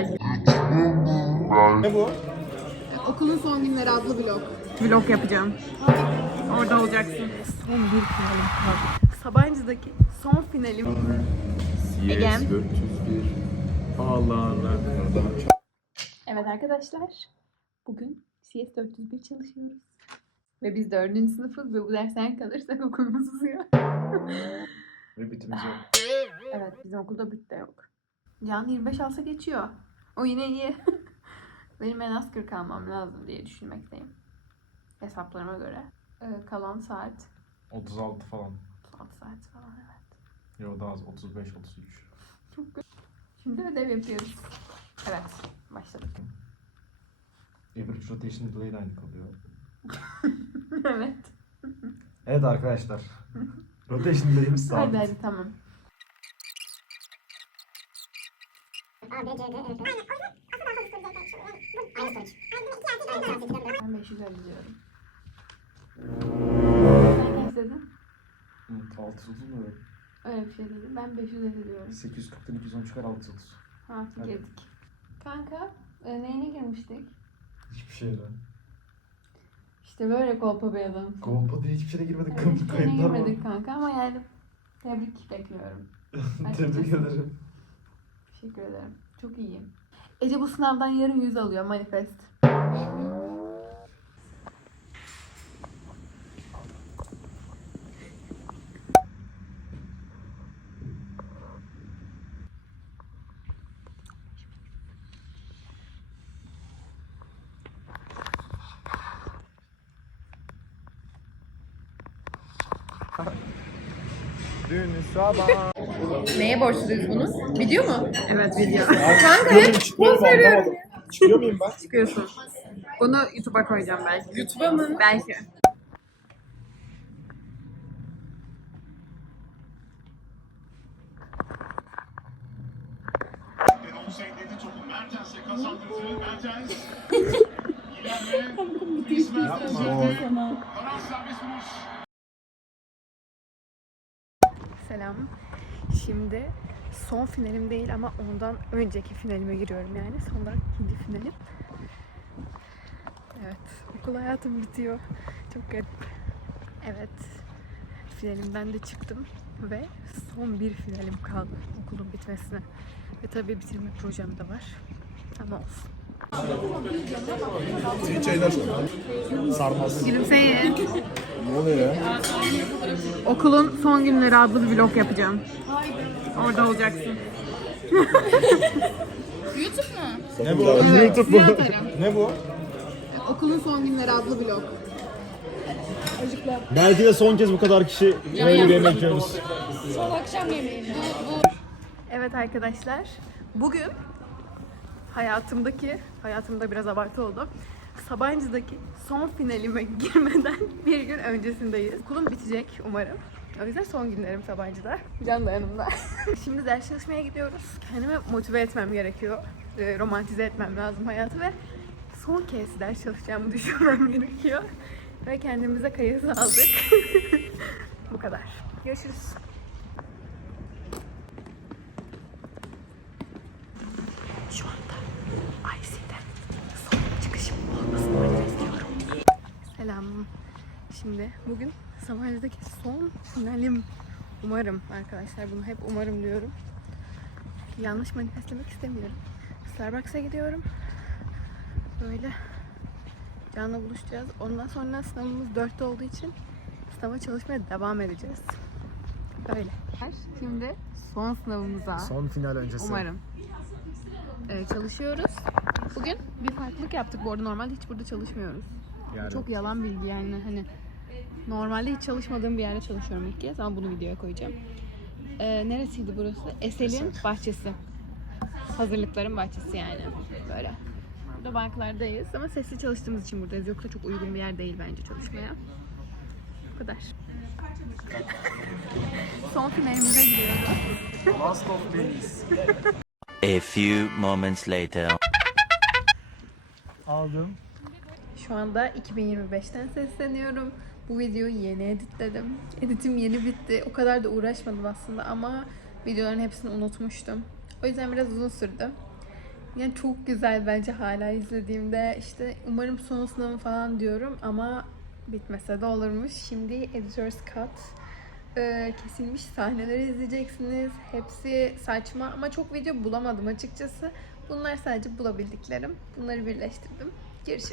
Bay. Ne bu? Okulun son günleri adlı vlog. Vlog yapacağım. Orada olacaksın. Son bir finalim kaldı. Sabancı'daki son finalim. Egem. Evet arkadaşlar. Bugün CS401 çalışıyoruz. Ve biz dördüncü sınıfız ve bu dersten kalırsak okulumuz uzuyor. ve bitimiz yok. evet bizim okulda bit de yok. Can 25 alsa geçiyor. O yine iyi. Benim en az 40 almam lazım diye düşünmekteyim. Hesaplarıma göre. Ee, kalan saat 36 falan. 6 saat falan evet. Yok daha az 35 33. Çok kötü. Şimdi ödev yapıyoruz. Evet başladık. Average rotation delay de aynı kalıyor. evet. Evet arkadaşlar. rotation delay'imiz sabit. Hadi hadi tamam. Ben 550 diyorum. Sen kaç dedin? Hı, 630 mu? Öyle bir şey dedim. Ben 550 diyorum. 840'tan 210 çıkar 630. Ha Hadi. girdik. Kanka e, neyine girmiştik? Hiçbir şeyle. İşte böyle kolpa bir adam. Golpa diye hiçbir şeye girmedik. Evet, hiçbir şeyine kayıtlar var. girmedik kanka ama yani tebrik bekliyorum. Tebrik ederim. Teşekkür ederim. Çok iyiyim. Ece bu sınavdan yarın 100 alıyor manifest. Dün sabah. Neye borçluyuz bunu? Video mu? Evet video. Kanka hep Çıkıyor muyum? Çıkıyor muyum ben? Çıkıyorsun. Bunu YouTube'a koyacağım belki. YouTube'a mı? Belki. Selam. Şimdi son finalim değil ama ondan önceki finalime giriyorum yani. Sondan ikinci finalim. Evet. Okul hayatım bitiyor. Çok garip. Evet. Finalimden de çıktım ve son bir finalim kaldı okulun bitmesine. Ve tabii bitirme projem de var. Ama olsun. Gülümseyin. Ne oluyor ya? Okulun son günleri adlı bir vlog yapacağım. Orada olacaksın. Ne bu? YouTube mu? ne bu? Okulun son günleri adlı vlog. Belki de son kez bu kadar kişi böyle bir yemek yiyoruz. Evet arkadaşlar, bugün hayatımdaki, hayatımda biraz abartı oldu. Sabancı'daki son finalime girmeden bir gün öncesindeyiz. Okulum bitecek umarım. O yüzden son günlerim Sabancı'da. Can da yanımda. Şimdi ders çalışmaya gidiyoruz. Kendimi motive etmem gerekiyor. Ee, Romantize etmem lazım hayatı ve son kez ders çalışacağımı düşünmem gerekiyor. Ve kendimize kayıt aldık. Bu kadar. Görüşürüz. Selam. Şimdi bugün Samarya'daki son finalim. Umarım arkadaşlar bunu hep umarım diyorum. Yanlış manifestlemek istemiyorum. Starbucks'a gidiyorum. Böyle Can'la buluşacağız. Ondan sonra sınavımız 4'te olduğu için sınava çalışmaya devam edeceğiz. Böyle. Şimdi son sınavımıza. Son final öncesi. Umarım. Ee, çalışıyoruz. Bugün bir farklılık yaptık. Bu arada normalde hiç burada çalışmıyoruz. Yani Çok yalan bilgi yani hani normalde hiç çalışmadığım bir yerde çalışıyorum ilk kez ama bunu videoya koyacağım. Ee, neresiydi burası? Esel'in bahçesi. Hazırlıkların bahçesi yani. Böyle. Burada banklardayız ama sesli çalıştığımız için buradayız. Yoksa çok uygun bir yer değil bence çalışmaya. Bu kadar. Son finalimize gidiyoruz. Last of Days. A few moments later. aldım. Şu anda 2025'ten sesleniyorum. Bu videoyu yeni editledim. Editim yeni bitti. O kadar da uğraşmadım aslında ama videoların hepsini unutmuştum. O yüzden biraz uzun sürdü. Yani çok güzel bence hala izlediğimde. İşte umarım son sınavım falan diyorum ama bitmese de olurmuş. Şimdi Editor's Cut e, kesilmiş sahneleri izleyeceksiniz. Hepsi saçma ama çok video bulamadım açıkçası. Bunlar sadece bulabildiklerim. Bunları birleştirdim. Görüşürüz.